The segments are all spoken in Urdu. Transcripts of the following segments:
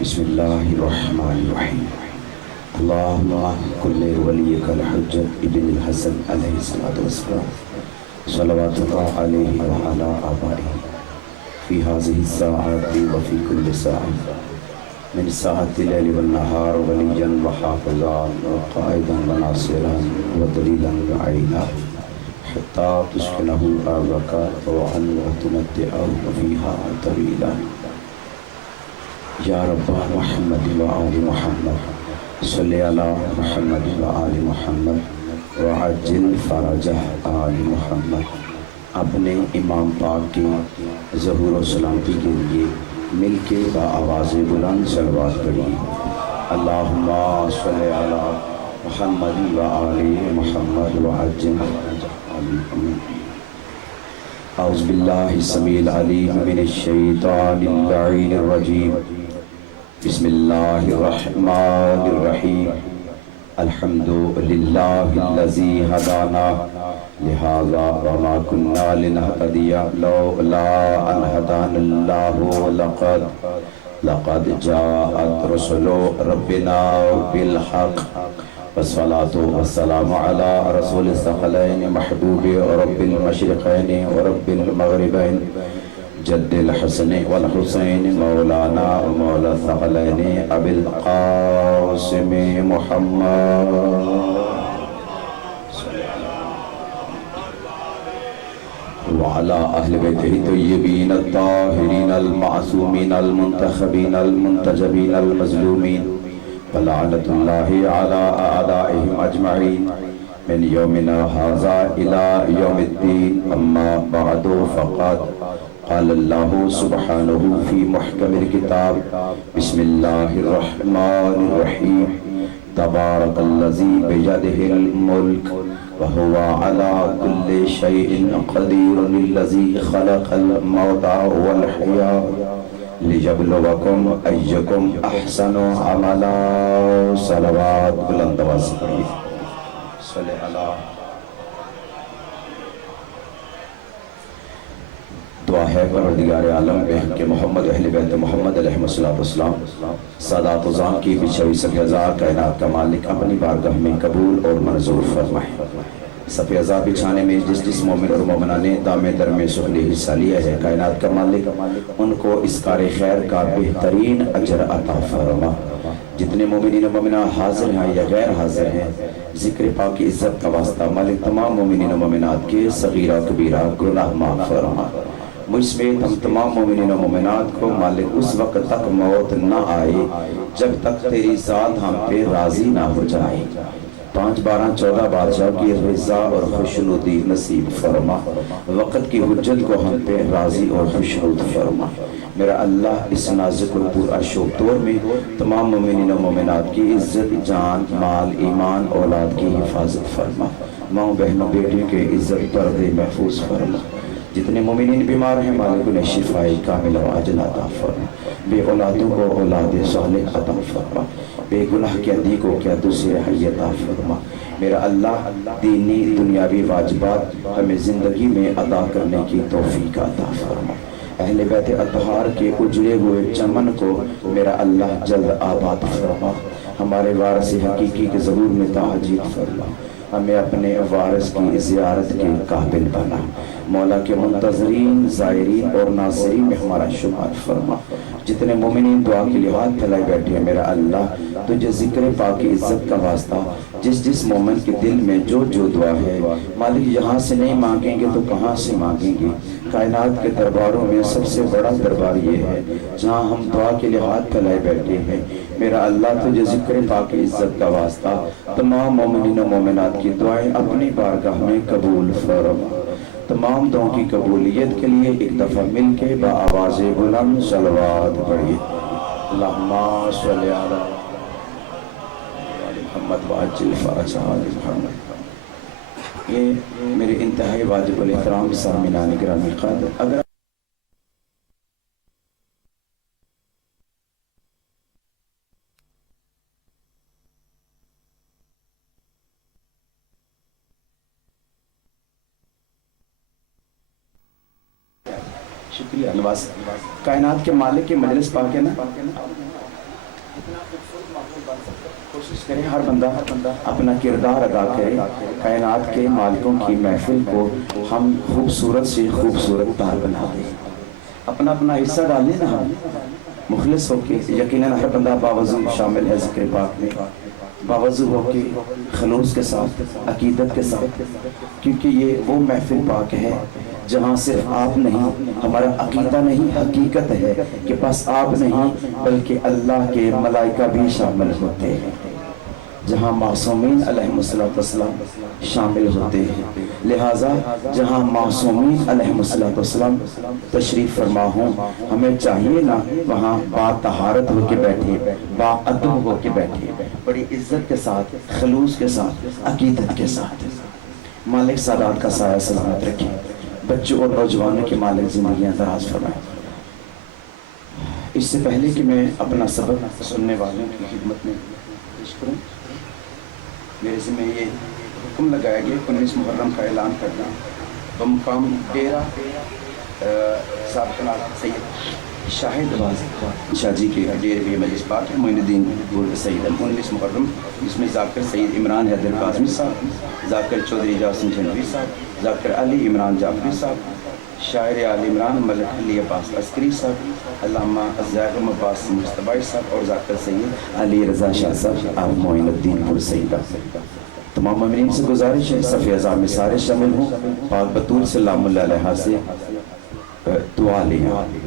بسم اللہ الرحمن الرحیم اللہم کل ولیک الحجت ابن الحسن علیہ السلام صلوات اللہ علیہ وعلا آبائہ فی هذه الساعات وفی کل ساعة من ساعة اللیل والنہار ولیا وحافظا وقائدا وناصرا ودلیلا وعینا حتی تسکنہ ارضک طوعا وتمتعہ فیہا طویلا یا رب محمد وآل محمد صلی علی محمد وآل محمد وعجل فرجہ آل محمد۔ اپنے امام پاک کے ظہور و سلامتی کے لیے مل کے بآواز بلند صلوات پڑھیے۔ اللہم صلی علی محمد وآل محمد وعجل فرجہ آل محمد۔ اعوذ باللہ السمیع العلیم من الشیطان اللعین الرجیم، بسم اللہ الرحمن الرحیم۔ الحمد للہ الذی ہدانا لہذا وما كنا لنہتدی لولا ان ہدانا اللہ لقد جاءت رسل ربنا بالحق والصلاة والسلام على رسول الثقلین محبوب رب المشرقین ورب المغربین جد الحسن والحسین مولانا مولا الثقلین ابی القاسم محمد وعلى أهل بيته الطيبين الطاهرين المعصومين المنتخبين المنتجبين المظلومين ولعنة الله على أعدائهم أجمعين من يومنا هذا إلى يوم الدين. أما بعد فقد قال الله سبحانه في محكم الكتاب بسم الله الرحمن الرحيم تبارك الذي بيده الملك وهو على كل شيء قدير الذي خلق الموت والحياة ليبلوكم أيكم أحسن عملا. صلوات بلند آواز سے پڑھیے. صلی اللہ. دعا ہے پروردگار عالم بے حق محمد اہل بیت محمد علیہ السلام سادات و زام کی بچھوئی صفی ازار کائنات کا مالک اپنی بارگاہ میں قبول اور منظور فرمائے. صفی ازار بچھانے میں جس مومن اور مومنہ نے دام در میں سخلی حصہ لیا ہے کائنات کا مالک ان کو اس کار خیر کا بہترین اجر عطا فرما. جتنے مومنین و مومنہ حاضر ہیں یا غیر حاضر ہیں ذکر پاک کی عزت کا واسطہ مالک تمام مومنین و مومنات کے صغیرہ کبیرہ گناہ معاف فرما. مجھ سمیت ہم تمام مومنین و مومنات کو مالک اس وقت تک موت نہ آئے جب تک تیری ذات ہم پہ راضی نہ ہو جائے. 5 12 14 بادشاہ کی رضا اور خوشنودی نصیب فرما. وقت کی حجت کو ہم پہ راضی اور خوشنود فرما. میرا اللہ اس نازک الپور شوق دور میں تمام مومنین و مومنات کی عزت جان مال ایمان اولاد کی حفاظت فرما. ماں بہنوں بیٹیوں کے عزت پردے محفوظ فرما. جتنے مومنین بیمار ہیں مالک انہیں شفائی کامل و عاجل عطا فرما. بے اولادوں کو اولاد صالح عطا فرما. بے گناہ کے اندھی کو کیا دوسرے حی عطا فرما. میرا اللہ دینی دنیاوی واجبات ہمیں زندگی میں ادا کرنے کی توفیق عطا فرما. اہل بیت اطہار کے اجڑے ہوئے چمن کو میرا اللہ جلد آباد فرما. ہمارے وارث حقیقی کے ظہور میں تاجید فرما. ہمیں اپنے وارث کی زیارت کے قابل بنا. مولا کے منتظرین زائرین اور ناظرین میں ہمارا شمار فرما. جتنے مومنین دعا کے لیے ہاتھ پھیلائے بیٹھے ہیں میرا اللہ تجھے ذکر پاک کی عزت کا واسطہ جس مومن کے دل میں جو دعا ہے مالک یہاں سے نہیں مانگیں گے تو کہاں سے مانگیں گے. کائنات کے درباروں میں سب سے بڑا دربار یہ ہے جہاں ہم دعا کے لیے ہاتھ پھیلائے بیٹھے ہیں. میرا اللہ تجھے ذکر پاک کی عزت کا واسطہ تمام مومنین و مومنات کی دعائیں اپنی بارگاہ میں قبول فرما. تمام دعاؤں کی قبولیت کے لیے ایک دفعہ مل کے بآواز بلند صلوات پڑھیے. اللہم صلی علی محمد وعجل فرج آل محمد. یہ میرے انتہائی واجب الاحترام سامعین گرامی قدر اگر شکریہ نواز کائنات کے مالک کے مجلس پاک ہے نا اتنا خوبصورت ماحول بن سکتا ہے۔ کوشش کریں ہر بندہ اپنا کردار ادا کرے، کائنات کے مالکوں کی محفل کو ہم خوبصورت سے خوبصورت تار بنا دیں، اپنا اپنا حصہ ڈالیں نا ہم مخلص ہو کے۔ یقیناً ہر بندہ باوضو شامل ہے ذکر پاک میں، باوضو ہو کے خلوص کے ساتھ، عقیدت کے ساتھ، کیونکہ یہ وہ محفل پاک ہے جہاں صرف آپ نہیں، ہمارا عقیدہ نہیں، حقیقت ہے کہ بس آپ نہیں بلکہ اللہ کے ملائکہ بھی شامل ہوتے ہیں، جہاں معصومین علیہم السلام شامل ہوتے ہیں۔ لہٰذا جہاں معصومین علیہم السلام تشریف فرما ہوں، ہمیں چاہیے نا وہاں با طہارت ہو کے بیٹھے، با ادب ہو کے بیٹھے، بڑی عزت کے ساتھ، خلوص کے ساتھ، عقیدت کے ساتھ۔ مالک سادات کا سایہ سلامت رکھیں، بچوں اور نوجوانوں کے مالک زندگیاں دراز فرمائیں۔ اس سے پہلے کہ میں اپنا سبق سننے والوں کی خدمت میں پیش کروں، میرے ذمہ یہ حکم لگایا گیا 19 محرم کا اعلان کرنا بمقام ڈیرہ سابقہ سید شاہد شاہ جی کے ڈیرے بھی مجلس پاک ہے معین الدین پور سید 19 محرم، جس میں ذاکر سید عمران حیدر قاسمی صاحب، ذاکر چودھری جاسم جنوی صاحب، ذاکر علی عمران جعفری صاحب، شاعر علی عمران ملک علی عباس عسکری صاحب، علامہ الزاغم عباس مصطفی صاحب اور ذاکر سید علی رضا شاہ صاحب آپ معین الدین پور سیدہ۔ تمام مومنین سے گزارش ہے صف اعظام میں سارے شامل ہوں، پاک بطول سلام اللہ علیہ سے دعا لیں،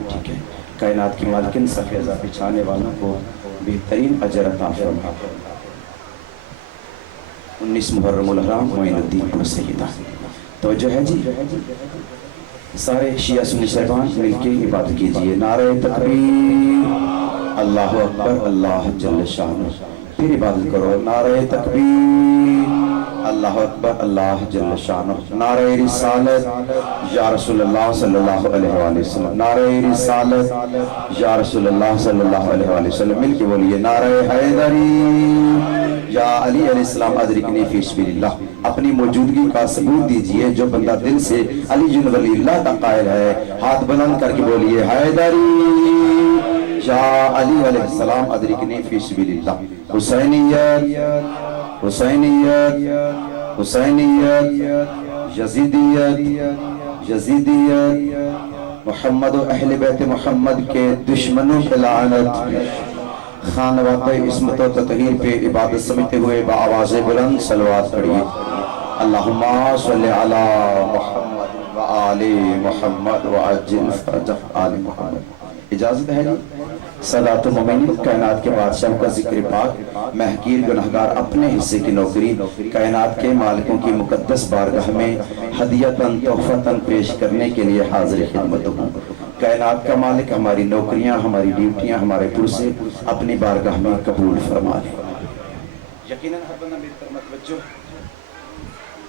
ٹھیک ہے۔ کائنات کی مالکن صف اعظام بچھانے والوں کو بہترین اجر عطا فرما۔ 19 محرم الحرام معین الدین پور سیدہ۔ توجہ ہے جی، سارے شیعہ سنی صاحبان مل کے عبادت کیجئے۔ نعرہ تکبیر، اللہ اکبر، اللہ جل شانہ، پھر عبادت کرو۔ نعرہ تکبیر، اللہ اکبر، اللہ جل شانہ، نعرہ رسالت یا رسول اللہ صلی اللہ علیہ وآلہ وسلم، نعرہ رسالت یا رسول اللہ صلی اللہ علیہ وآلہ وسلم، مل کے بولیے نعرہ حیدری یا علی علیہ السلام ادرکنی فی سبیل اللہ۔ اپنی موجودگی کا ثبوت دیجئے، جو بندہ دل سے علی جن ولی اللہ کا قائل ہے ہاتھ بلند کر کے بولیے حیدری یا علی علیہ السلام ادرکنی فی سبیل اللہ۔ حسینیت، حسینیت، حسینیت، یزیدیت، یزیدیت، محمد و اہل بیت محمد کے دشمنوں پہ لعنت۔ خانوادہ عصمت و تطہیر پہ عبادت سمجھتے ہوئے بآواز بلند صلوات پڑھیے۔ اللہم صلی علی محمد و آل محمد و عجل فرج آل محمد۔ اجازت ہے جی؟ سادات مومنین، کائنات کے بادشاہ کا ذکر پاک، محقیر گناہگار اپنے حصے کی نوکری کائنات کے مالکوں کی مقدس بارگاہ میں ہدیتاً تحفتاً پیش کرنے کے لیے حاضر خدمت ہوں۔ کائنات کا مالک ہماری نوکریاں، ہماری ڈیوٹیاں، ہمارے پرسے اپنی بارگاہ میں قبول فرما لے۔ یقیناً ہر بندہ میری طرف متوجہ،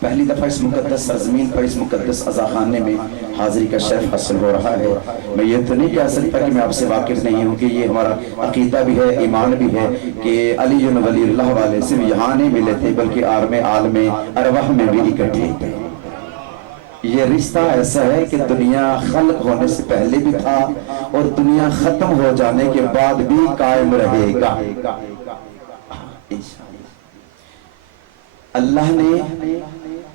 پہلی دفعہ اس مقدس سرزمین پر اس مقدس عزاخانے میں حاضری کا شرف حاصل ہو رہا ہے۔ میں یہ تو نہیں کہہ سکتا کہ میں آپ سے واقف نہیں ہوں، کہ یہ ہمارا عقیدہ بھی ہے، ایمان بھی ہے کہ علی جن ولی اللہ والے صرف یہاں نہیں ملے تھے بلکہ عالم ارواح میں بھی اکٹھے تھے۔ یہ رشتہ ایسا ہے کہ دنیا خلق ہونے سے پہلے بھی تھا اور دنیا ختم ہو جانے کے بعد بھی قائم رہے گا۔ اللہ نے،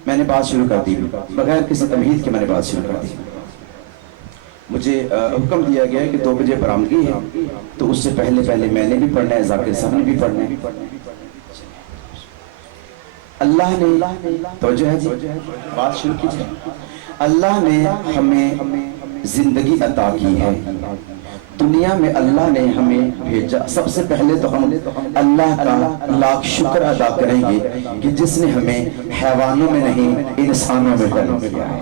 میں نے بات شروع کر دی بغیر کسی تمہید کے، میں نے بات شروع کر دی۔ مجھے حکم دیا گیا کہ 2 بجے برآمدگی ہے، تو اس سے پہلے میں نے بھی پڑھنا ہے، ذاکر صاحب نے بھی پڑھنا ہے۔ اللہ نے، توجہ ہے جی، بات شروع کیجئے۔ اللہ نے ہمیں زندگی عطا کی ہے، دنیا میں اللہ نے ہمیں بھیجا۔ سب سے پہلے تو ہم اللہ کا لاکھ شکر ادا کریں گے کہ جس نے ہمیں حیوانوں میں نہیں انسانوں میں پیدا کیا ہے۔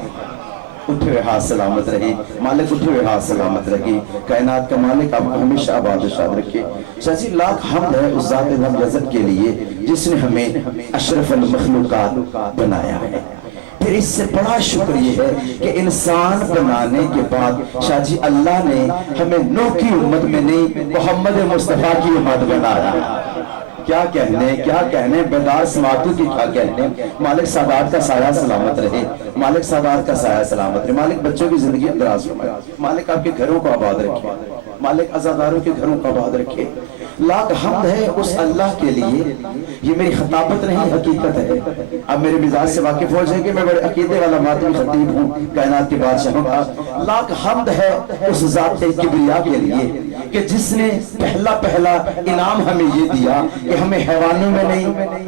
اٹھے ہوئے ہاتھ سلامت رہے مالک، اٹھے ہوئے ہاتھ سلامت رکھے۔ کائنات کا مالک آپ کو ہمیشہ آباد و شاد رکھے۔ شاہی لاکھ حمد ہے اس ذات رب العزت کے لیے جس نے ہمیں اشرف المخلوقات بنایا ہے۔ پھر اس سے بڑا شکر یہ ہے کہ انسان بنانے کے بعد شاہ جی اللہ نے ہمیں نوح کی امت میں نہیں محمد مصطفیٰ کی امت بنایا۔ کیا کہنے بیدار سماعتوں کی کیا کہنے۔ مالک سادات کا سایہ سلامت رہے، مالک سادات کا سایہ سلامت رہے، مالک بچوں کی زندگی دراز فرمائے، مالک آپ کے گھروں کو آباد رکھے، مالک عزاداروں کے گھروں کو آباد رکھے۔ لاکھ حمد ہے اس اللہ کے لیے، یہ میری خطابت نہیں حقیقت ہے۔ اب میرے مزاج سے واقف ہو جائیں کہ میں بڑے عقیدے والا ماتمی خطیب ہوں، کائنات کے بادشاہ ہوں۔ لاکھ حمد ہے اس ذات کبریا کے لیے کہ جس نے پہلا انعام ہمیں یہ دیا کہ ہمیں حیوانوں میں نہیں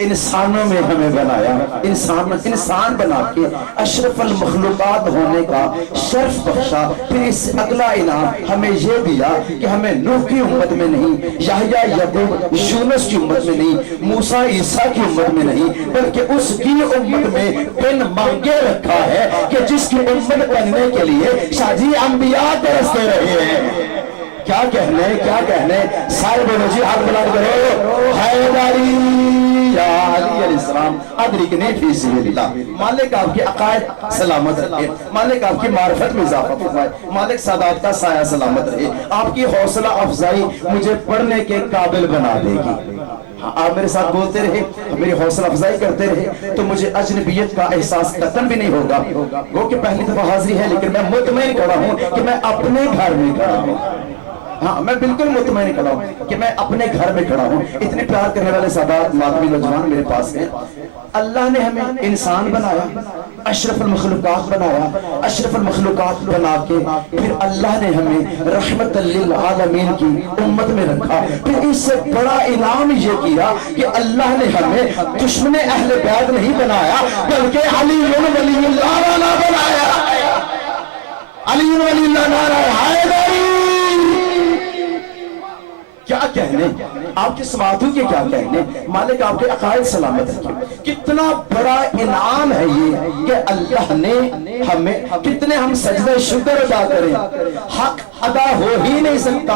انسانوں میں ہمیں بنایا، انسان بنا کے اشرف المخلوقات ہونے کا شرف بخشا۔ پھر اس سے اگلا انعام ہمیں یہ دیا کہ ہمیں نوح کی امت میں نہیں، یحییٰ یعقوب یونس کی امت میں نہیں، موسیٰ عیسیٰ کی امت میں نہیں، بلکہ اس کی امت میں بن مانگے رکھا ہے کہ جس کی امت بننے کے لیے شاہ جی انبیاء ترستے رہے ہیں۔ کیا کہنے سارے بولو جی، ہاتھ بلند کرو، حیدری یا علی علیہ السلام ادرکنی فی سبیل اللہ۔ مالک آپ کے عقائد سلامت رکھے، مالک آپ کی معرفت میں اضافہ فرمائے، مالک سادات کا سایہ سلامت رہے، آپ کی حوصلہ افزائی مجھے پڑھنے کے قابل بنا دے گی۔ آپ میرے ساتھ بولتے رہے، میری حوصلہ افزائی کرتے رہے تو مجھے اجنبیت کا احساس قطعاً بھی نہیں ہوگا۔ گو کہ پہلی دفعہ حاضری ہے لیکن میں مطمئن کھڑا ہوں کہ میں اپنے گھر میں کھڑا ہوں۔ ہاں میں بالکل مطمئن کھڑا ہوں کہ میں اپنے گھر میں کھڑا ہوں۔ اتنے پیار کرنے والے سادات ماتمی نوجوان میرے پاس ہیں۔ اللہ نے ہمیں انسان بنایا، اشرف المخلوقات بنایا، اشرف المخلوقات بنا کے پھر اللہ نے ہمیں رحمت للعالمین کی امت میں رکھا۔ پھر اس سے بڑا انعام یہ کیا کہ اللہ نے ہمیں دشمن اہل بیت نہیں بنایا بلکہ علی ولی اللہ والا بنایا۔ علی ولی اللہ نعرہ حیدری۔ کیا کہنے آپ کے سماعتوں کے، کیا کہنے مالک آپ کے عقائد سلامت رکھے۔ کتنا بڑا انعام ہے یہ کہ اللہ نے ہمیں، کتنے ہم سجدہ شکر ادا کریں، حق ادا ہو ہی نہیں سکتا۔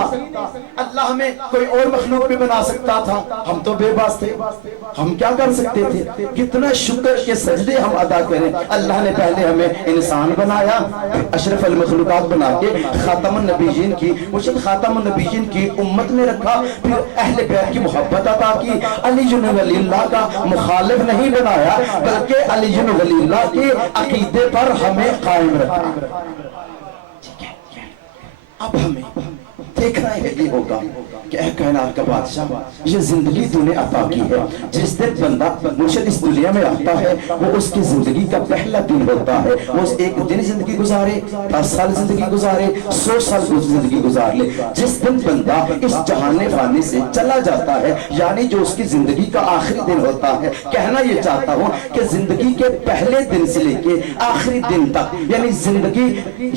اللہ ہمیں کوئی اور مخلوق بھی بنا سکتا تھا، ہم تو بے باس تھے، ہم کیا کر سکتے تھے؟ کتنا شکر کے سجدے ہم ادا کریں۔ اللہ نے پہلے ہمیں انسان بنایا، اشرف المخلوقات بنا کے خاتم النبیین کی، مرشد خاتم النبیین کی امت میں رکھا، پھر اہل بیت کی محبت عطا کی، علی ولی اللہ کا مخالف نہیں بنایا بلکہ علی ولی اللہ کے عقیدے پر ہمیں قائم رکھا۔ اب ہمیں دیکھنا ہے یہ ہوگا کہ اے کائنات کا بادشاہ، یہ زندگی تو نے عطا کی ہے۔ جس دن بندہ مرشد اس دنیا میں آتا ہے وہ اس کی زندگی کا پہلا دن ہوتا ہے، وہ ایک دن زندگی گزارے، 10 سال زندگی گزارے، 100 سال زندگی گزار لے، جس دن بندہ اس جہان فانی سے چلا جاتا ہے یعنی جو اس کی زندگی کا آخری دن ہوتا ہے، کہنا یہ چاہتا ہوں کہ زندگی کے پہلے دن سے لے کے آخری دن تک، یعنی زندگی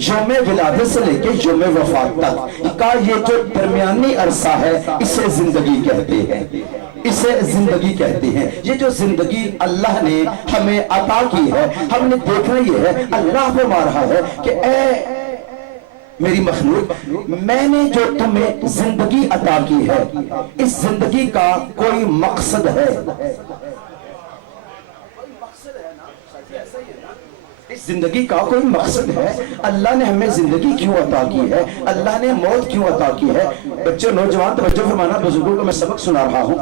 یوم ولادت سے لے کے یوم وفات تک کا یہ جو درمیانی عرصہ ہے اسے زندگی کہتے ہیں، اسے زندگی کہتے ہیں۔ یہ جو زندگی اللہ نے ہمیں عطا کی ہے، ہم نے دیکھنا یہ ہے، اللہ فرما رہا ہے کہ اے میری مخلوق، میں نے جو تمہیں زندگی عطا کی ہے اس زندگی کا کوئی مقصد ہے۔ اس زندگی کا کوئی مقصد ہے۔ اللہ نے ہمیں زندگی کیوں عطا کی ہے، اللہ نے موت کیوں عطا کی ہے۔ بچوں نوجوان توجہ فرمانا، بزرگوں کو میں سبق سنا رہا ہوں،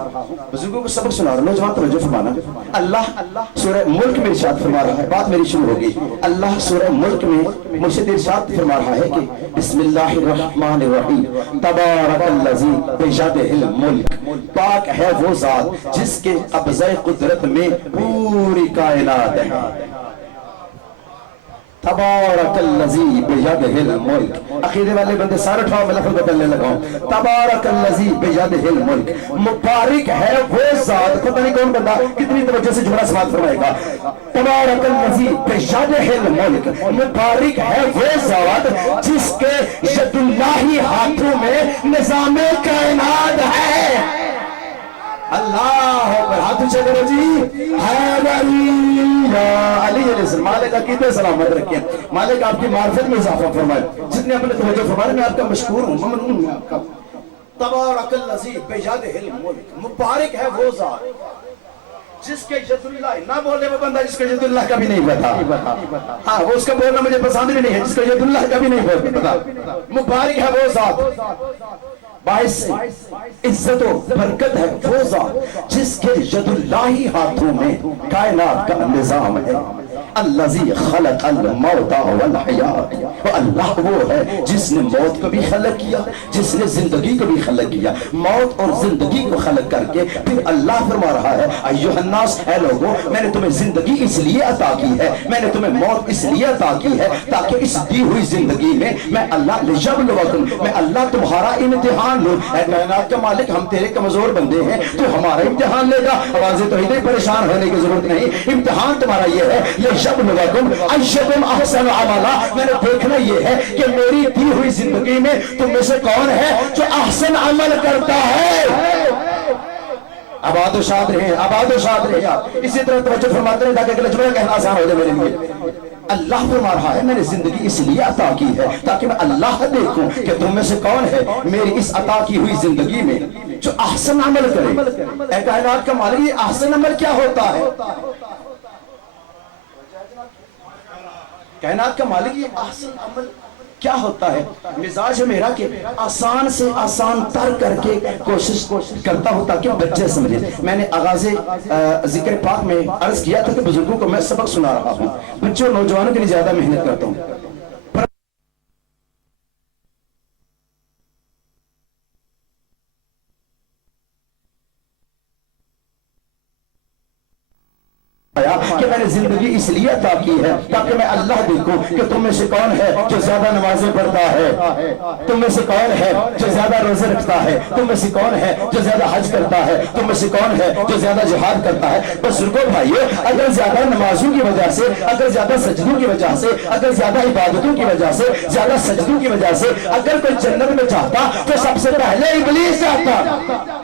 بزرگوں کو سبق سنا رہا ہوں، نوجوان توجہ فرمانا۔ اللہ سورہ ملک میں ارشاد فرما رہا ہے، بات میری شروع ہوگی۔ اللہ سورہ ملک میں مرشد ارشاد فرما رہا ہے کہ بسم اللہ الرحمن الرحیم، تبارک الذی بیدہ الملک، پاک ہے وہ ذات جس کے قبضہ قدرت میں پوری کائنات ہے۔ تبارک الذی بیدہ الملک، عقیدے والے بندے سارے اٹھاؤ، میں لفظ بدلنے لگا ہوں۔ تبارک الذی بیدہ الملک، مبارک ہے وہ ذات، پتہ نہیں کون بندہ کتنی توجہ سے جملہ سماعت فرمائے گا۔ تبارک الذی بیدہ الملک، مبارک ہے وہ ذات جس کے ید اللہ ہاتھوں میں نظام کائنات ہے۔ اللہ اکبر، ہاتھ اونچے کرو جی، حیدری علی علیہ السلام۔ مالک عقیدے سلامت رکھیں، مالک آپ کی معرفت میں اضافہ فرمائے۔ جتنے اپنے توجہ فرمائے، میں آپ کا مشکور ہوں، ممنون ہوں آپ کا۔ تبارک الذی بیدہ الملک، مبارک ہے وہ ذات جس کے ید اللہ، نہ بولے وہ بندہ جس کے ید اللہ کا بھی نہیں پتا، ہاں وہ اس کا بولنا مجھے پسند بھی نہیں ہے، جس کے ید اللہ کا بھی نہیں پتا۔ مبارک ہے وہ ذات، باعث عزت و برکت ہے وہ ذات جس کے ید اللہ ہاتھوں میں کائنات کا نظام ہے۔ الذی خلق الموت والحیات، اللہ وہ ہے جس نے موت کو بھی خلق کیا، جس نے زندگی کو بھی خلق کیا۔ موت اور زندگی کو خلق کر کے پھر اللہ فرما رہا ہے ایھا الناس، اے لوگوں میں نے تمہیں زندگی اس لیے عطا کی ہے، میں نے تمہیں موت اس لیے عطا کی ہے تاکہ اس دی ہوئی زندگی میں اللہ لِیَبْلُوَکُم، میں اللہ تمہارا امتحان لوں۔ اے کائنات کا مالک، ہم تیرے کمزور بندے ہیں، تو ہمارا امتحان لے گا۔ آواز توحید، پریشان ہونے کی ضرورت نہیں، امتحان تمہارا یہ ہے لِیَبْلُوَکُم أَیُّکُم أَحْسَنُ عَمَلًا، میں نے دیکھنا یہ ہے کہ میری دی ہوئی زندگی میں تم میں سے کون ہے جو احسن عمل کرتا ہے۔ آباد و شاد رہے ہیں، آباد و شاد رہے ہیں۔ اسی طرح توجہ فرماتے ہیں تاکہ اگلا جملہ کہنا آسان ہو جائے میرے لیے۔ اللہ فرما رہا ہے میں نے زندگی اس لیے عطا کی ہے تاکہ میں اللہ دیکھوں کہ تم میں سے کون ہے میری اس عطا کی ہوئی زندگی میں جو احسن عمل کرے۔ اے کائنات کا مالک، یہ احسن عمل کیا ہوتا ہے؟ کائنات کا مالک، یہ احسن عمل کیا ہوتا ہے؟ مزاج ہے میرا کہ آسان سے آسان تر کر کے کوشش کرتا ہوں تاکہ بچے سمجھیں۔ میں نے آغاز ذکر پاک میں عرض کیا تھا کہ بزرگوں کو میں سبق سنا رہا ہوں، بچوں نوجوانوں کے لیے زیادہ محنت کرتا ہوں۔ کہ میں نے زندگی اس لیے عطا کی ہے تاکہ میں اللہ دیکھوں کہ تم میں سے کون ہے جو زیادہ نمازیں پڑھتا ہے، تم میں سے کون ہے جو زیادہ روزے رکھتا ہے، تم میں سے کون ہے جو زیادہ حج کرتا ہے، تم میں سے کون ہے جو زیادہ جہاد کرتا ہے۔ بزرگوں بھائیو، اگر زیادہ نمازوں کی وجہ سے، اگر زیادہ سجدوں کی وجہ سے، اگر زیادہ عبادتوں کی وجہ سے، زیادہ سجدوں کی وجہ سے اگر کوئی جنت میں چاہتا تو سب سے پہلے ابلیس چاہتا۔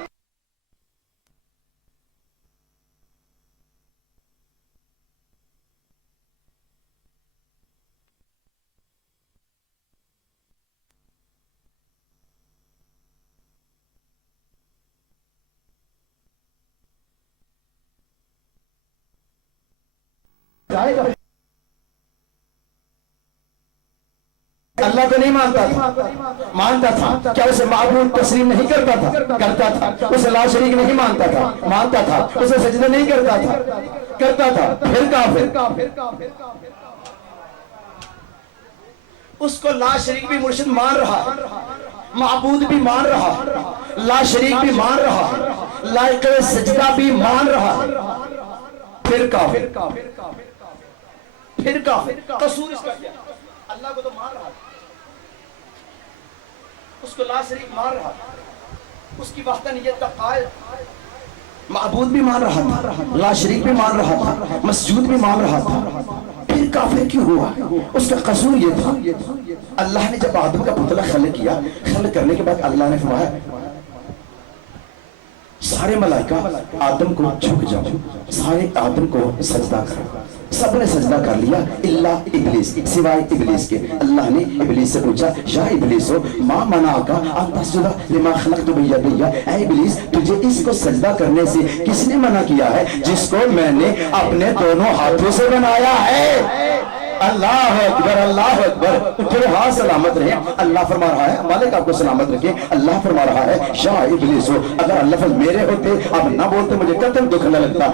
اللہ کو نہیں مانتا تھا، مانتا تھا کیا اسے معبود تسلیم نہیں کرتا تھا؟ کرتا تھا۔ اسے لا شریک نہیں مانتا تھا، مانتا تھا۔ اسے سجدہ نہیں کرتا تھا، کرتا تھا۔ پھر کافر، اس کو لا شریک بھی مرشد مان رہا، معبود بھی مان رہا، لا شریک بھی مان رہا، لائق سجدہ بھی مان رہا، پھر کافر۔ قصور اس کا کیا؟ اللہ کو تو مان رہا، اس کو لا شریک مان رہا، اس کی وحدانیت کا قائل، معبود بھی مان رہا تھا، لا شریک بھی مان رہا تھا، مسجود بھی مان رہا تھا، پھر کافر کیوں ہوا؟ اس کا قصور یہ تھا، اللہ نے جب آدم کا پتلا خلق کیا، خلق کرنے کے بعد اللہ نے فرمایا سارے ملائکہ آدم کو جھک جاؤ، سارے آدم کو سجدہ کرو۔ سب نے سجدہ کر لیا الا ابلیس، سوائے ابلیس کے۔ اللہ نے ابلیس سے پوچھا یا ابلیسو ما منعک ان تسجد لما خلقت بیدی، اے ابلیس تجھے اس کو سجدہ کرنے سے کس نے منع کیا ہے جس کو میں نے اپنے دونوں ہاتھوں سے بنایا ہے؟ اللہ اکبر، اللہ اکبر۔ پھر ہاں سلامت رہے، اللہ فرما رہا ہے، مالک آپ کو سلامت رکھے، اللہ فرما رہا ہے یا ابلیسو، اگر لفظ میرے ہوتے اب نہ بولتے مجھے قطعاً دکھ نہ لگتا،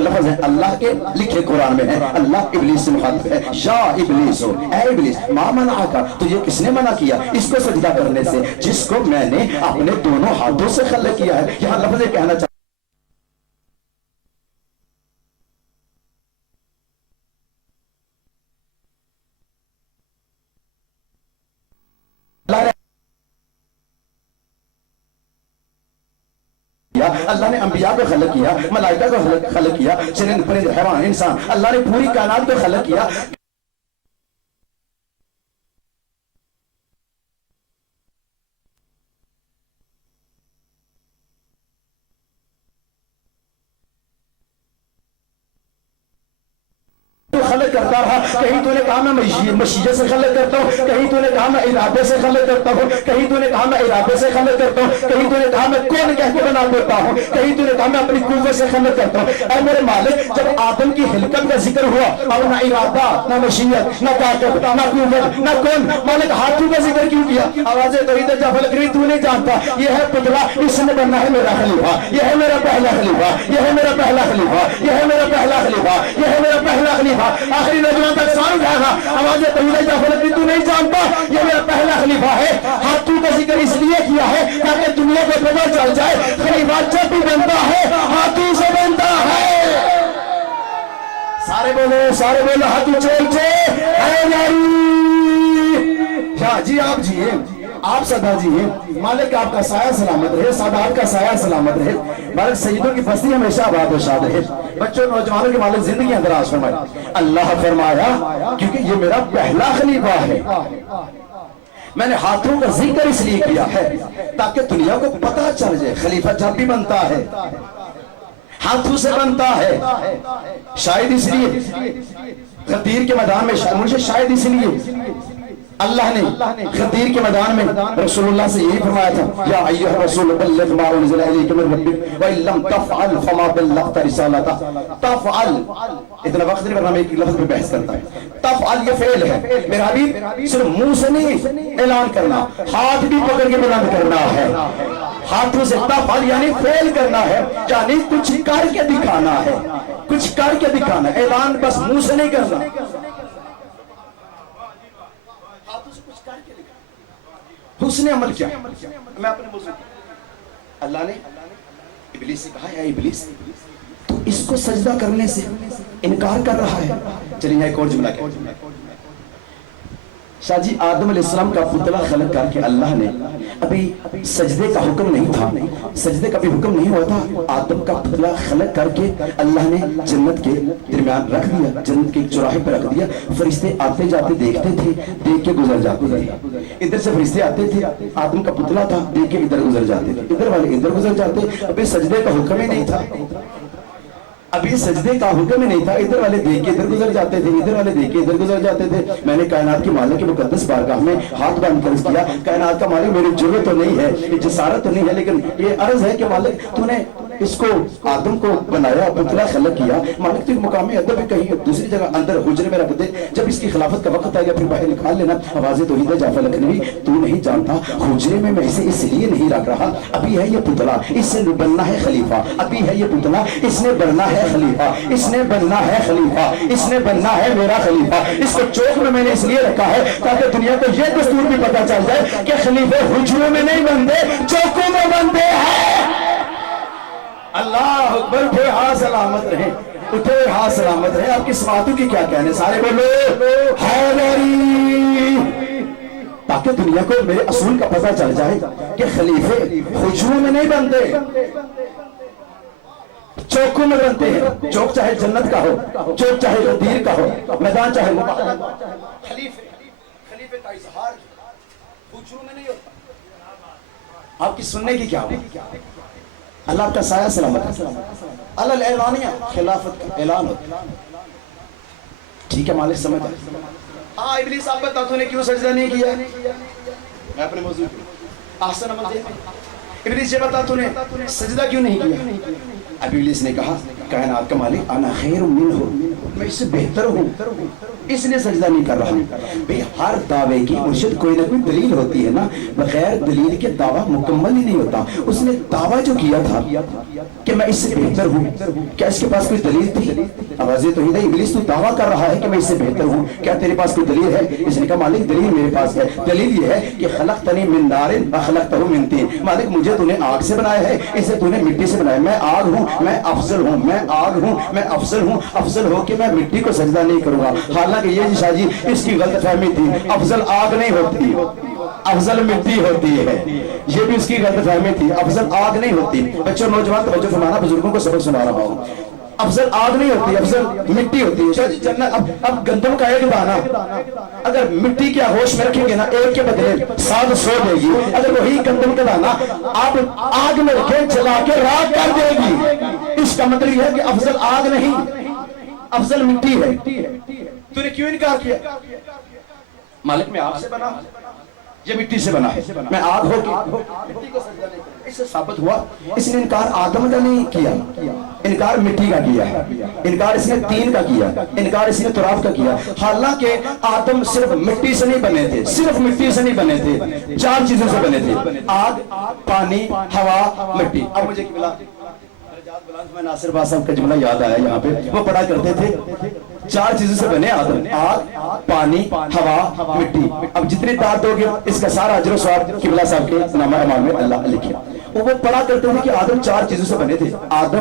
لفظ ہے اللہ کے لکھے قرآن میں ہے، اللہ ابلیس سے مخاطب ہے، یا ابلیسو، اے ابلیس ما منعک، تجھے کس نے منع کیا اس کو سجدہ کرنے سے جس کو میں نے اپنے دونوں ہاتھوں سے خلق کیا ہے؟ یہاں لفظ کہنا چاہتا اللہ نے انبیاء کو خلق کیا، ملائکہ کو خلق کیا، چرند پرند حیوان انسان، اللہ نے پوری کائنات کو خلق کیا۔ خلق کرتا رہا، کہیں تو نے کہا میں مشیت سے خلق کرتا ہوں، کہیں تو نے کہا میں ارادے سے خلق کرتا ہوں، کہیں تو نے کہا میں ارادے سے خلق کرتا ہوں، کہیں تو نے کہا میں کون کہہ کے بنا دیتا ہوں، کہیں تو نے کہا میں اپنی قوت سے خلق کرتا ہوں۔ اے میرے مالک، جب آدم کی خلقت کا ذکر ہوا اور نہ ارادہ، نہ مشیت، نہ طاقت، نہ قوت، نہ کون، مالک ہاتھوں کا ذکر کیوں کیا؟ آواز توحید جعفر الکری تو نہیں جانتا، یہ ہے پتلا، اس نے بننا ہے میرا خلیفہ، یہ ہے میرا پہلا خلیفہ، یہ ہے میرا پہلا خلیفہ، یہ ہے میرا پہلا خلیفہ، یہ ہے میرا پہلا خلیفہ۔ آخری نوجوان تک سار اٹھائے گا آواز طویلہ جعفر تو نہیں جانتا یہ میرا پہلا خلیفہ ہے ہاتھوں کا ذکر اس لیے کیا ہے تاکہ دنیا کو پتہ چل جائے خلیفہ جب بھی بنتا ہے ہاتھوں سے بنتا ہے سارے بولو ہاتھوں چلتے اے ناری شاہ جی آپ جی ہیں آپ صدا جی ہیں مالک آپ کا سایہ سلامت رہے سادات کا سایہ سلامت رہے مالک سیدوں کی بستی ہمیشہ آباد و شاد رہے بچوں نوجوانوں کے مالک زندگی اندراز فرمائے اللہ فرمایا کیونکہ یہ میرا پہلا خلیفہ ہے میں نے ہاتھوں کا ذکر اس لیے کیا ہے تاکہ دنیا کو پتہ چل جائے خلیفہ جب بھی بنتا ہے ہاتھوں سے بنتا ہے شاید اس لیے غدیر کے میدان میں مجھے شاید اس لیے اللہ نے غدیر کے میدان میں رسول اللہ سے یہی فرمایا تھا یا ایھا الرسول بلغ ما انزل الیک من ربک وان لم تفعل فما بلغت رسالتہ تفعل اتنا وقت نہیں ورنہ میں ایک لفظ پہ بحث کرتا ہے تفعل یہ فعل ہے میرا حبیب صرف منہ سے نہیں اعلان کرنا ہاتھ بھی پکڑ کے بلند کرنا ہے ہاتھوں سے تفعل یعنی فعل کرنا ہے یعنی کچھ کر کے دکھانا ہے کچھ کر کے دکھانا ہے اعلان بس منہ سے نہیں کرنا حسن عمل کیا میں اپنے موضوع اللہ نے ابلیس سے کہا ہے ابلیس تو اس کو سجدہ کرنے سے انکار کر رہا ہے چلیے ایک اور جملہ کہتے شاہ جی آدم علیہ السلام کا پتلا خلق کر کے اللہ نے ابھی سجدے کا حکم نہیں تھا سجدے کا بھی حکم نہیں ہوا تھا آدم کا پتلا خلق کر کے اللہ نے جنت کے درمیان رکھ دیا جنت کے ایک چوراہے پر رکھ دیا فرشتے آتے جاتے دیکھتے تھے دیکھ کے گزر جاتے تھے ادھر سے فرشتے آتے تھے آدم کا پتلا تھا دیکھ کے ادھر گزر جاتے تھے ادھر والے ادھر گزر جاتے ابھی سجدے کا حکم ہی نہیں تھا ابھی سجدے کا حکم ہی نہیں تھا ادھر والے دیکھ کے ادھر گزر جاتے تھے ادھر والے دیکھ کے ادھر گزر جاتے تھے میں نے کائنات کے مالک کے مقدس بارگاہ میں ہاتھ باندھ کر کیا کائنات کا مالک میری جرأت تو نہیں ہے یہ جسارت تو نہیں ہے لیکن یہ عرض ہے کہ مالک تو نے اس کو آدم کو بنایا پتلا خلق کیا مالک تو ایک مقامی ادب کہیں دوسری جگہ اندر حجرے میں رکھ دے جب اس کی خلافت کا وقت آئے گا پھر باہر نکال لینا آواز توحید جعفر لکھنوی تو نہیں جانتا حجرے میں اسے اس لیے نہیں رکھ رہا ابھی ہے یہ پتلا اس سے بننا ہے خلیفہ ابھی ہے یہ پتلا اس نے بننا ہے خلیفہ اس نے بننا ہے خلیفہ اس نے بننا ہے میرا خلیفہ اس کو چوک میں نے اس لیے رکھا ہے تاکہ دنیا کو یہ دستور بھی پتا چل جائے کہ خلیفے حجروں میں نہیں بنتے چوکوں میں بنتے ہیں اللہ اکبر اٹھے ہاں سلامت رہے اٹھے ہاں سلامت رہے آپ کی سماعتوں کی کیا کہنے سارے بولو حیدری تاکہ دنیا کو میرے اصول کا پتہ چل جائے کہ خلیفے حجروں میں نہیں بنتے چوکوں میں بنتے ہیں چوک چاہے جنت کا ہو چوک چاہے غدیر کا ہو میدان چاہے خلیفے کا اظہار حجروں میں نہیں ہوتا آپ کی سننے کی کیا ہو اللہ آپ کا سایہ سلامت ہے اللہ الاعلانیہ خلافت کا اعلان ہوتا ٹھیک ہے مالک سمجھ ہاں ابلیس آپ بتا تو نے کیوں سجدہ نہیں کیا میں اپنے موضوع احسن عمل دے ابلیس یہ بتا تو نے سجدہ کیوں نہیں کیا اب ابلیس نے کہا کائنات کا مالک انا خیر منہ میں اس سے بہتر ہوں اس نے سجدہ نہیں کر رہا بھئی ہر دعوے کی مرشد کوئی نہ کوئی دلیل ہوتی ہے نا بغیر دلیل کے دعویٰ مکمل ہی نہیں ہوتا اس نے دعویٰ جو کیا تھا کہ میں اس سے بہتر ہوں کیا اس کے پاس کوئی دلیل تھی آواز توحید ہے ابلیس تو دعویٰ کر رہا ہے کہ میں اس سے بہتر ہوں کیا تیرے پاس کوئی دلیل ہے اس نے کہا مالک دلیل میرے پاس ہے دلیل یہ ہے کہ خلقتنی من نار وخلقتہ من طین مالک مجھے تو نے آگ سے بنایا ہے اسے تو نے مٹی سے بنایا میں آگ ہوں میں افضل ہوں میں آگ ہوں میں افضل ہوں افضل ہو کے میں مٹی کو سجدہ نہیں کروں گا حالانکہ یہ شاہ جی اس کی غلط فہمی تھی افضل آگ نہیں ہوتی افضل مٹی ہوتی ہے یہ بھی اس کی غلط فہمی تھی افضل آگ نہیں ہوتی بچوں نوجوان توجہ فرمانا بزرگوں کو سبق سنا رہا ہوں افضل آگ نہیں ہوتی افضل مٹی ہوتی ہے شاید جنت اب گندم کا ایک دانہ اگر مٹی کے آغوش میں رکھیں گے نا ایک کے بدلے 100 دے گی اگر وہی گندم کا دانہ آپ آگ میں رکھیں جلا کے راکھ کر دے گی اس کا مطلب یہ ہے کہ افضل آگ نہیں افضل مٹی ہے تو نے کیوں انکار کیا مالک میں آگ سے بنا یہ مٹی سے بنا ہے میں آگ ہو کے مٹی کو سجدہ نہیں کرتا اس سے ثابت ہوا اس نے انکار آدم کا نہیں کیا انکار مٹی کا کیا ہے انکار اس نے تین کا کیا انکار اس نے تراب کا کیا حالانکہ آدم صرف مٹی سے نہیں بنے تھے صرف مٹی سے نہیں بنے تھے 4 چیزوں سے بنے تھے آگ پانی ہوا مٹی اب مجھے میں ناصر باز صاحب کا جملہ یاد آیا یہاں پہ وہ پڑھا کرتے تھے چار چیزوں سے بنے آدم، آگ، پانی، ہوا، مٹی. اب جتنی تعداد ہوگی اس کا سارا اجر و ثواب قبلہ صاحب کے نامہ اعمال میں اللہ لکھے. وہ پڑھا کرتے تھے کہ آدم چار چیزوں سے بنے تھے، آگ،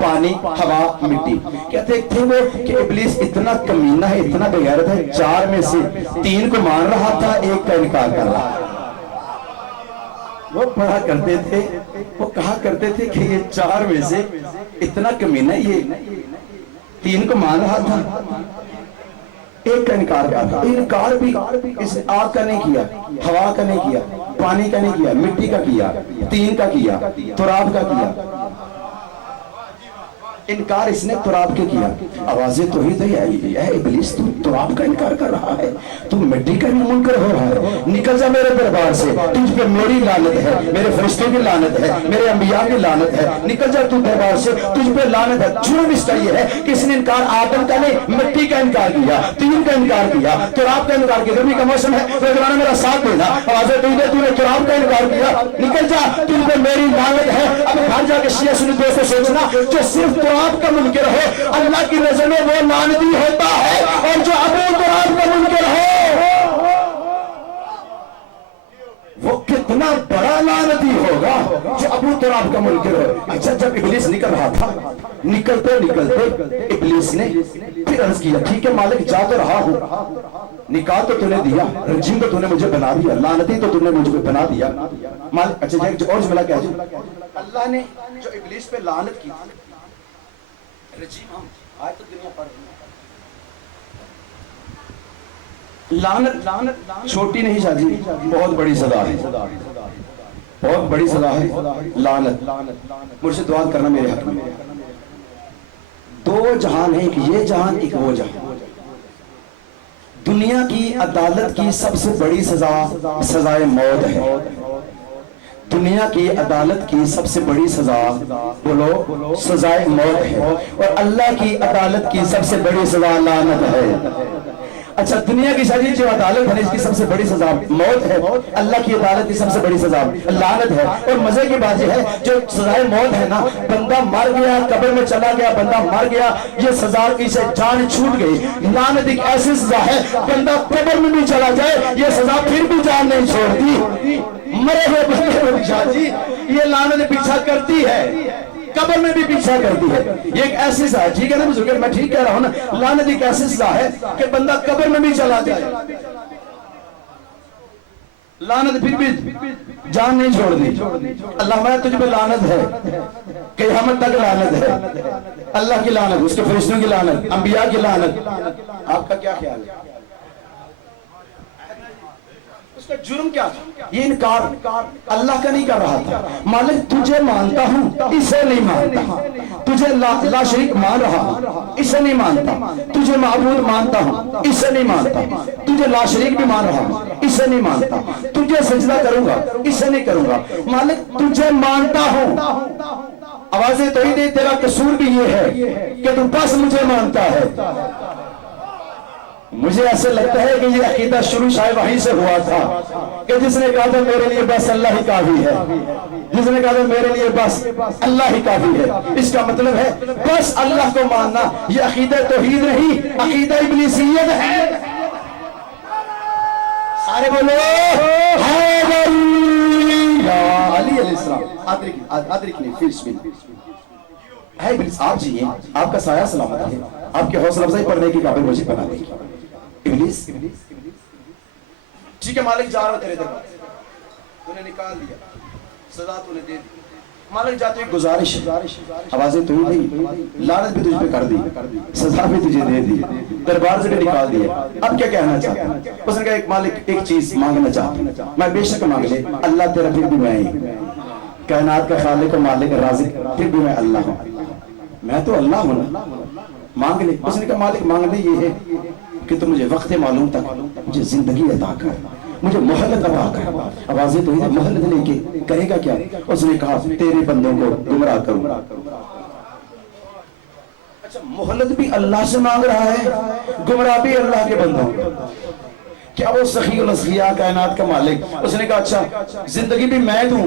پانی، ہوا، مٹی. کہتے تھے وہ کہ ابلیس اتنا کمینہ ہے، اتنا بغیرت ہے، چار میں سے تین کو مان رہا تھا، ایک کا انکار کر رہا. وہ پڑھا کرتے تھے، وہ کہا کرتے تھے کہ یہ چار میں سے اتنا کمینہ ہے، یہ تین کو مان رہا تھا، ایک کا انکار کر رہا. انکار بھی اس آگ کا نہیں کیا، ہوا کا نہیں کیا، پانی کا نہیں کیا، مٹی کا کیا، تین کا کیا، تراب کا کیا. انکار اس نے تراب کے کیا. آوازیں توحید ہے، اے ابلیس تو تراب کا انکار کر رہا ہے، تو مٹی کا منکر ہو رہا ہے، نکل جا میرے دربار سے، تجھ پہ میری لعنت ہے، میرے فرشتوں کی لعنت ہے، میرے انبیاء کی لعنت ہے، نکل جا تو دربار سے، تجھ پہ لعنت ہے. جرم اس کا یہ ہے کہ اس نے انکار آدم کا نہیں، مٹی کا انکار کیا، تین کا انکار کیا، تراب کا انکار کیا. گرمی کا موسم ہے، نوجوانوں میرا ساتھ دینا. آوازیں توحید ہے، تو نے تراب کا انکار کیا، نکل جا، تجھ پہ میری لعنت ہے. اب گھر جا کے شیعہ سنی دوستوں سوچنا، جو صرف تراب کا منکر ہو اللہ کی نظر میں وہ لعنتی ہوتا ہے، اور جو ابو تراب کا منکر ہو وہ کتنا بڑا لعنتی ہوگا جو ابو تراب کا منکر ہو. اچھا جب ابلیس نکل رہا تھا، نکلتے نکلتے ابلیس نے پھر عرض کیا، ٹھیک ہے مالک جا تو رہا ہوں، نکاح تو تو نے دیا، رجیم تو تو نے مجھے بنا دیا، لعنتی تو تو نے مجھے بنا دیا مالک. اچھا جو اور جملہ کہہ جو اللہ نے جو ابلیس پہ لعنت کی تھی، رجیم ہم آج تو دنیا پڑھ رہی ہے. لعنت چھوٹی نہیں شاہ جی، بہت بڑی سزا ہے، بہت بڑی سزا ہے لعنت. مجھ سے دعا کرنا میرے حق میں. دو جہان ہیں، ایک یہ جہان، ایک وہ جہان. دنیا کی عدالت کی سب سے بڑی سزا سزائے موت ہے. دنیا کی عدالت کی سب سے بڑی سزا بولو سزائے موت ہے، اور اللہ کی عدالت کی سب سے بڑی سزا لعنت ہے. اچھا دنیا کی شادی جو عدالت ہے اس کی سب سے بڑی سزا موت ہے، اللہ کی عدالت کی سب سے بڑی سزا لعنت ہے. اور مزے کی بات یہ ہے جو سزائے موت ہے نا، بندہ مر گیا، قبر میں چلا گیا، بندہ مر گیا، یہ سزا کی سے جان چھوٹ گئی. لعنت ایک ایسی سزا ہے بندہ قبر میں بھی چلا جائے یہ سزا پھر بھی جان نہیں چھوڑتی. مرے ہوئے بندے شاہ جی یہ لعنت پیچھا کرتی ہے، قبر میں بھی پیچھا کرتی ہے. یہ ایک ایسی سزا ہے، ٹھیک ہے نا بزرگ، میں ٹھیک کہہ رہا ہوں نا. لعنت ایک ایسی سزا ہے کہ بندہ قبر میں بھی چلا جائے، لعنت پھر بھی جان نہیں چھوڑ دی. اللہ میں تجھ پہ لعنت ہے، قیامت تک لعنت ہے، اللہ کی لعنت، اس کے فرشتوں کی لعنت، انبیاء کی لعنت. آپ کا کیا خیال ہے؟ اس کا جرم کیا تھا؟ یہ انکار اللہ کا نہیں کر رہا تھا. مالک تجھے مانتا ہوں، اسے نہیں مانتا. تجھے لا شریک مان رہا ہوں، اسے نہیں مانتا. تجھے معبود مانتا ہوں، اسے نہیں مانتا. تجھے لا شریک بھی مان رہا ہوں، اسے نہیں مانتا. تجھے سجدہ کروں گا، اسے نہیں کروں گا. مالک تجھے مانتا ہوں. آوازیں تو ہی دے، تیرا قصور بھی یہ ہے کہ تو بس مجھے مانتا ہے. مجھے ایسے لگتا ہے کہ یہ عقیدہ شروع شاید وہیں سے ہوا تھا کہ جس نے کہا تھا میرے لیے بس اللہ ہی کافی ہے، جس نے کہا تھا میرے لیے بس اللہ ہی کافی ہے. اس کا مطلب ہے بس اللہ کو ماننا. یہ عقیدہ توحید نہیں، عقیدہ ابلیسیت ہے. سارے بولو علی علیہ السلام. آدرک نہیں پھر اسمین ہے ابلیس. آپ جی ہیں، آپ کا سایہ سلامت ہے، آپ کے حوصلہ افزائی پڑھنے کی قابل مجھے بنا دے. ابلیس ٹھیک ہے مالک جا رہا تیرے دربار، تو نے نکال دیا، سزا تو نے دے دی. مالک جاتے ایک گزارش، آوازیں تو ہی نہیں، لعنت بھی تجھ پہ کر دی، سزا بھی تجھے دے دی، دربار سے بھی نکال دیا. اب کیا کہنا چاہتا ہے؟ اس نے کہا ایک مالک ایک چیز مانگنا چاہتا ہوں. میں بے شک مانگ لے، اللہ تیرا پھر بھی میں ہی، کائنات کا خالق و مالک رازق، پھر بھی میں اللہ ہوں. میں تو اللہ ہوں نا، مانگ لے. اس نے کہا مالک مانگنے یہ ہے کہ تو مجھے وقت معلوم تک مجھے زندگی عطا کر، مجھے مہلت عطا کر. آوازیں تو ہی مہلت لے کے کرے گا کیا؟ اس نے کہا تیرے بندوں کو گمراہ کروں. اچھا مہلت بھی اللہ سے مانگ رہا ہے، گمراہ بھی اللہ کے بندوں کو. کیا وہ سخی الاسخیاء کائنات کا مالک؟ اس نے کہا اچھا زندگی بھی میں دوں،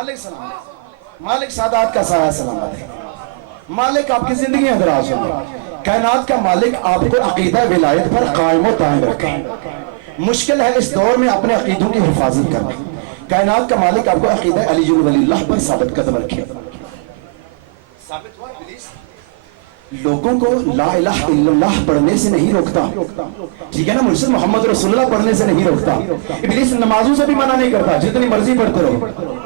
مالک سلامت، مالک سادات کا سایہ سلامت ہے، مالک آپ کی زندگیاں دراز ہوں، کائنات کا مالک آپ کو عقیدہ ولایت پر قائم و دائم رکھے۔ مشکل ہے اس دور میں اپنے عقیدوں کی حفاظت کرنا، کائنات کا مالک آپ کو عقیدہ علی ولی اللہ پر ثابت قدم رکھے۔ ثابت ہوا ابلیس لوگوں کو لا الہ الا اللہ پڑھنے سے نہیں روکتا، ٹھیک ہے نا، مرشد محمد رسول اللہ پڑھنے سے نہیں روکتا، ابلیس نمازوں سے بھی منع نہیں کرتا، جتنی مرضی پڑھتے رہو۔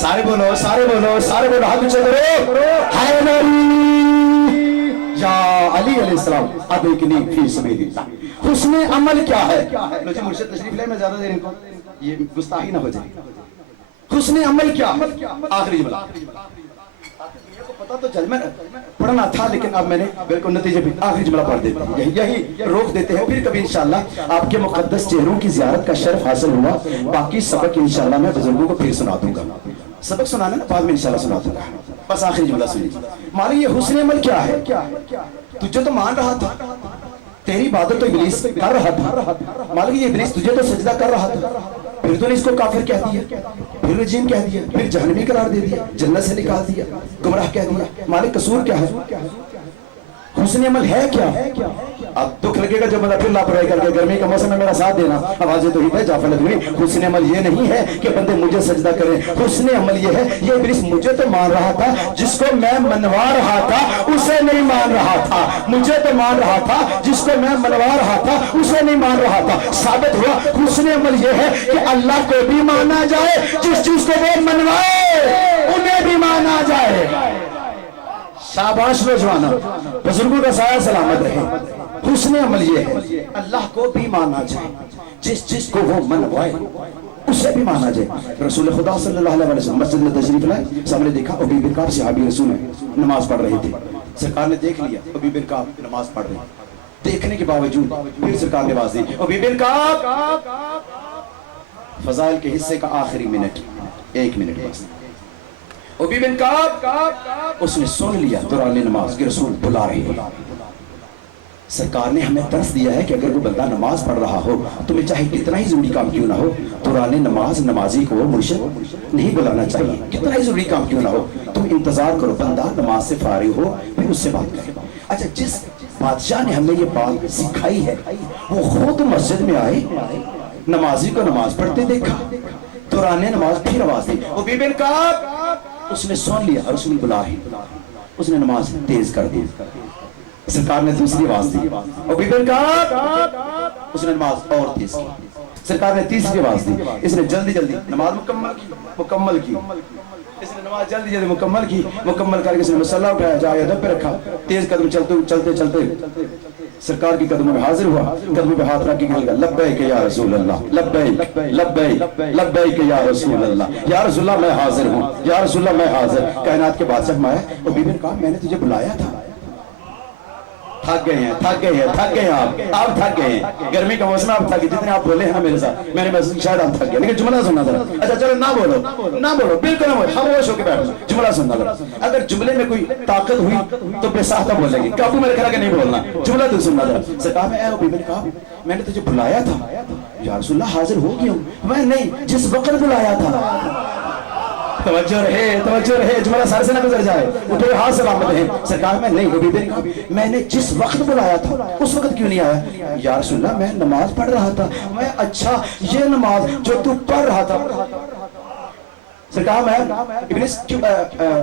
سارے بولو، سارے بولو، سارے بولو، ہاتھ اونچے کرو، حیدری یا علی علیہ السلام ادرکنی فی سبیل اللہ۔ حسن عمل کیا ہے؟ لو جی مرشد تشریف لے، میں زیادہ دیر ان کو یہ گستاخی نہ ہو جائے۔ حسن عمل کیا ہے؟ آخری جملہ پتا تو چل، میں پڑھنا تھا لیکن اب میں نے بالکل نتیجے بھی آخری جملہ پڑھ دیتے ہیں، یہی روک دیتے ہیں، پھر کبھی انشاءاللہ آپ کے مقدس چہروں کی زیارت کا شرف حاصل ہوا، باقی سبق انشاءاللہ میں بزرگوں کو پھر سنا دوں گا، سبق سنانا نا بعد میں انشاءاللہ سنا دوں گا، بس آخری جملہ سنیے۔ مالی یہ حسن عمل کیا ہے؟ تجھے تو مان رہا تھا، تیری عبادت تو ابلیس کر رہا تھا، مالک یہ ابلیس تجھے تو سجدہ کر رہا تھا، پھر تو نے اس کو کافر کہہ دیا، پھر رجیم کہہ دیا، پھر جہنمی قرار دے دیا، جنت سے نکال دیا، گمراہ کہہ دیا، مالک قصور کیا ہے؟ حسن عمل ہے کیا؟ اب دکھ لگے گا جب پھر لاپرواہی کر کے گرمی کا موسم میں میرا ساتھ دینا، آوازیں تو ہی ہے جعفر لدوی۔ حسن عمل یہ نہیں ہے کہ بندے مجھے سجدہ کریں، حسن عمل یہ ہے یہ ابلیس مجھے تو مان رہا تھا، جس کو میں منوا رہا تھا اسے نہیں مان رہا تھا، مجھے تو مان رہا تھا، جس کو میں منوا رہا تھا اسے نہیں مان رہا تھا۔ ثابت ہوا حسن عمل یہ ہے کہ اللہ کو بھی مانا جائے، جس چیز کو وہ منوائے انہیں بھی مانا جائے۔ شاباش نوجوانوں، بزرگوں کا سایہ سلامت رہے۔ حسن عمل یہ ہے اللہ کو بھی مانا جائے، جس چیز کو وہ منوائے اسے بھی مانا جائے۔ رسول خدا صلی اللہ علیہ وسلم مسجد میں تشریف لائے، سامنے دیکھا ابی بن کعب صحابی رسول ہیں نماز پڑھ رہے تھے، سرکار نے دیکھ لیا ابی بن کعب نماز پڑھ رہے، دیکھنے کے باوجود پھر سرکار نے آواز دی ابی بن کعب، فضائل کے حصے کا آخری منٹ، 1 منٹ بس۔ ابی بن کعب اس نے سن لیا دوران نماز کہ رسول بلا رہے ہیں۔ سرکار نے ہمیں درس دیا ہے کہ اگر کوئی بندہ نماز پڑھ رہا ہو، تمہیں چاہے کتنا ہی ضروری کام کیوں نہ ہو، دوران نماز نمازی کو مرشد نہیں بلانا چاہیے، کتنا ہی ضروری کام کیوں نہ ہو، تم انتظار کرو بندہ نماز سے فارغ ہو پھر اس سے بات کرے۔ اچھا، جس بادشاہ نے ہمیں یہ بات سکھائی ہے وہ خود مسجد میں آئے، نمازی کو نماز پڑھتے دیکھا، دوران نماز پھر آواز دی ابی بن کعب، اس نے سن لیا رسول بلا ہے، اس نے نماز تیز کر دی، سرکار نے دوسری آواز دی ابی بن کعب، اس نے نماز اور تیز کی، سرکار نے تیسری آواز دی، اس نے جلدی جلدی نماز مکمل کی، اس نے نماز جلدی جلدی مکمل کر کے اس نے مصلی اٹھایا، جا ادب پہ رکھا، تیز قدم چلتے چلتے سرکار کی قدموں میں حاضر ہوا، قدموں پہ ہاتھ رکھ کے کہا لبیک یا رسول اللہ، لبیک لبیک لبیک یا رسول اللہ، یا رسول اللہ میں حاضر ہوں، یا رسول اللہ میں حاضر۔ کائنات کے بادشاہ فرمایا ابی بن کعب میں نے تجھے بلایا تھا، تھک گئے ہیں آپ تھک گئے ہیں، گرمی کا موسم آپ تھک گئے، جتنے آپ بولے ہیں نا میرے ساتھ میں نے محسوس شاید آپ تھک گئے، لیکن جملہ سننا ذرا، اچھا چلو نہ بولو بالکل نہ بولو، خاموش ہو کے بیٹھو، جملہ سننا ذرا، اگر جملے میں کوئی طاقت ہوئی تو بے ساختہ بولے گی، قابو میں رکھنا کہ نہیں بولنا، جملہ تو سننا ذرا۔ سرکار میں اے ابی بن کعب میں نے تجھے بلایا تھا، یا رسول اللہ حاضر ہو گیا ہوں، میں نہیں جس وقت بلایا تھا، توجہ رہے، جملہ سارے سے نہ گزر جائے، اٹھے ہاتھ سلامت ہیں۔ سرکار میں نہیں ابی بن کعب میں نے جس وقت بلایا تھا اس وقت کیوں نہیں آیا؟ یا رسول اللہ میں نماز پڑھ رہا تھا۔ میں اچھا یہ نماز جو تو پڑھ رہا تھا، سرکار میں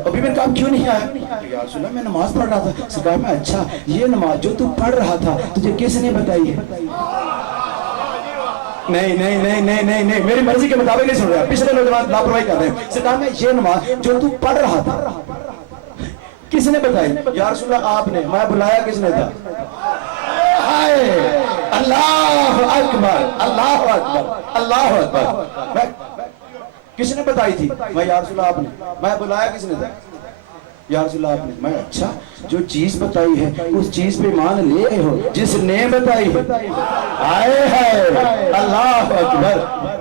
ابی بن کعب کیوں نہیں آیا؟ یا رسول اللہ میں نماز پڑھ رہا تھا۔ سرکار میں اچھا یہ نماز جو تو پڑھ رہا تھا تجھے کس نے بتائی ہے؟ نہیں میری مرضی کے مطابق نہیں سن رہا، پچھلے نوجوان لاپرواہی کر رہے ہیں۔ سرکار میں یہ نماز جو تو پڑھ رہا تھا کس نے بتائی؟ یا رسول اللہ آپ نے۔ میں بلایا کس نے تھا؟ اللہ اکبر اللہ اکبر اللہ اکبر، کس نے بتائی تھی؟ میں یا رسول اللہ آپ نے۔ میں بلایا کس نے تھا؟ یا رسول اللہ آپ نے۔ میں اچھا جو چیز بتائی ہے اس چیز پہ مان لے ہو جس نے بتائی ہے؟ آئے ہے اللہ اکبر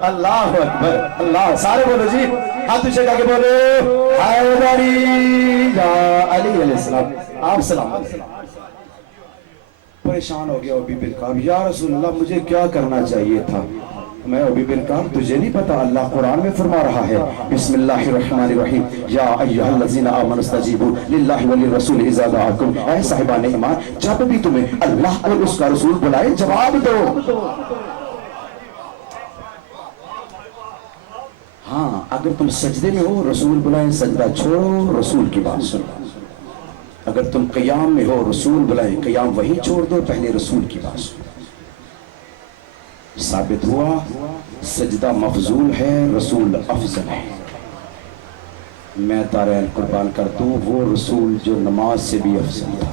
اللہ اکبر اللہ، سارے بولو جی، ہاتھ پیچھے کر کے بولو حیدری یا علی علیہ السلام، آپ سلامت۔ پریشان ہو گیا ابی بن کعب، یا رسول اللہ مجھے کیا کرنا چاہیے تھا؟ میں ابھی بن کہا تجھے نہیں پتا اللہ قرآن میں فرما رہا ہے بسم اللہ الرحمن الرحیم یا ایھا الذین آمنوا استجیبوا للہ وللرسول اذا دعاکم، اے صاحبان ایمان جب بھی تمہیں اللہ اور اس کا رسول بلائے جواب دو۔ ہاں اگر تم سجدے میں ہو رسول بلائیں سجدہ چھوڑو، رسول کی بات سنو۔ اگر تم قیام میں ہو رسول بلائیں قیام وہیں چھوڑ دو، پہلے رسول کی بات سنو۔ ثابت ہوا سجدہ مفضول ہے، رسول افضل ہے۔ میں تارین قربان کر دوں وہ رسول جو نماز سے بھی افضل تھا۔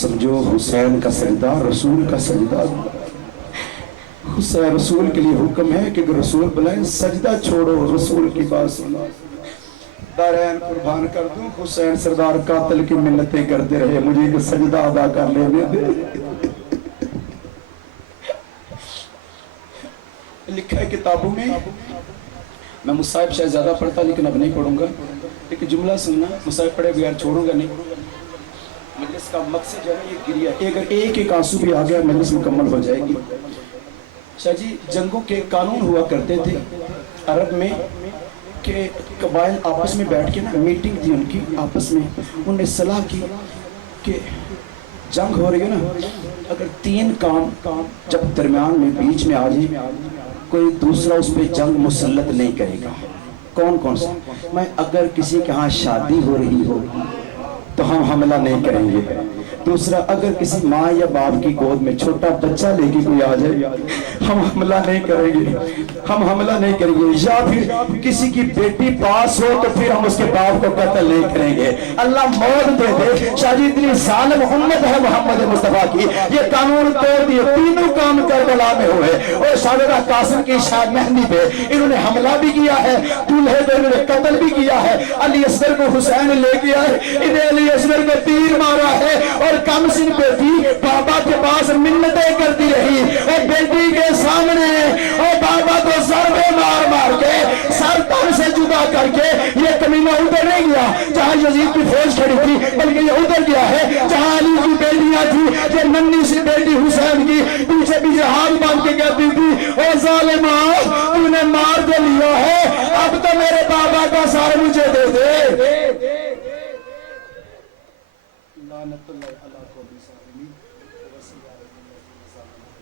سمجھو حسین کا سجدہ رسول کا سجدہ، حسین رسول کے لیے حکم ہے کہ رسول بلائیں سجدہ چھوڑو، رسول کی بات سنو۔ دارین قربان کر دوں حسین سردار قاتل کی منتیں کرتے رہے مجھے کہ سجدہ ادا کر لینے دے۔ لکھا ہے کتابوں میں مصائب شاید زیادہ پڑھتا لیکن اب نہیں پڑھوں گا، لیکن جملہ سننا، مصائب پڑھے بغیر چھوڑوں گا نہیں۔ مجلس کا مقصد جو ہے یہ گریا، اگر ایک ایک آنسو بھی آ گیا مجلس مکمل ہو جائے گی۔ شاہ جی جنگوں کے قانون ہوا کرتے تھے عرب میں کہ قبائل آپس میں بیٹھ کے نا میٹنگ تھی ان کی آپس میں، انہوں نے صلاح کی کہ جنگ ہو رہی ہے نا، اگر تین کام جب درمیان میں بیچ میں آ جائے کوئی دوسرا اس پہ جنگ مسلط نہیں کرے گا۔ کون کون سا؟ میں اگر کسی کے ہاں شادی ہو رہی ہو تو ہم حملہ نہیں کریں گے۔ دوسرا اگر کسی ماں یا باپ کی گود میں چھوٹا بچہ لے کے کوئی آ جائے ہم حملہ نہیں کریں گے، ہم حملہ نہیں کریں گے۔ یا پھر کسی کی بیٹی پاس ہو تو پھر ہم اس کے باپ کو قتل نہیں کریں گے۔ اللہ موت دے دے، شاہ جی اتنی ظالم امت ہے محمد مصطفیٰ کی، یہ قانون توڑ دیے، تینوں کام کربلا میں ہوئے۔ اور شاہزادہ قاسم کی شاد مہندی پہ انہوں نے حملہ بھی کیا ہے، دولہے کو انہوں نے قتل بھی کیا ہے۔ علی اصغر کو حسین لے گیا ہے، انہیں علی اصغر کو تیر مارا ہے، اور کم سن بیٹی بابا کے پاس منتیں کرتی رہی اور بیٹی کے سامنے اور بابا کو ضربے مار مار کے سر تن سے جدا کر کے یہ کمینہ ادھر نہیں گیا جہاں یزید کی فوج کھڑی تھی، بلکہ یہ ادھر گیا ہے جہاں علی کی بیٹیاں تھی، یہ ننھی سی بیٹی حسین کی پیچھے پیچھے ہاتھ باندھ کے کہتی تھی اے ظالمہ تو نے مار تو لیا ہے، اب تو میرے بابا کا سر مجھے دے دے۔ لعنت اللہ علیہ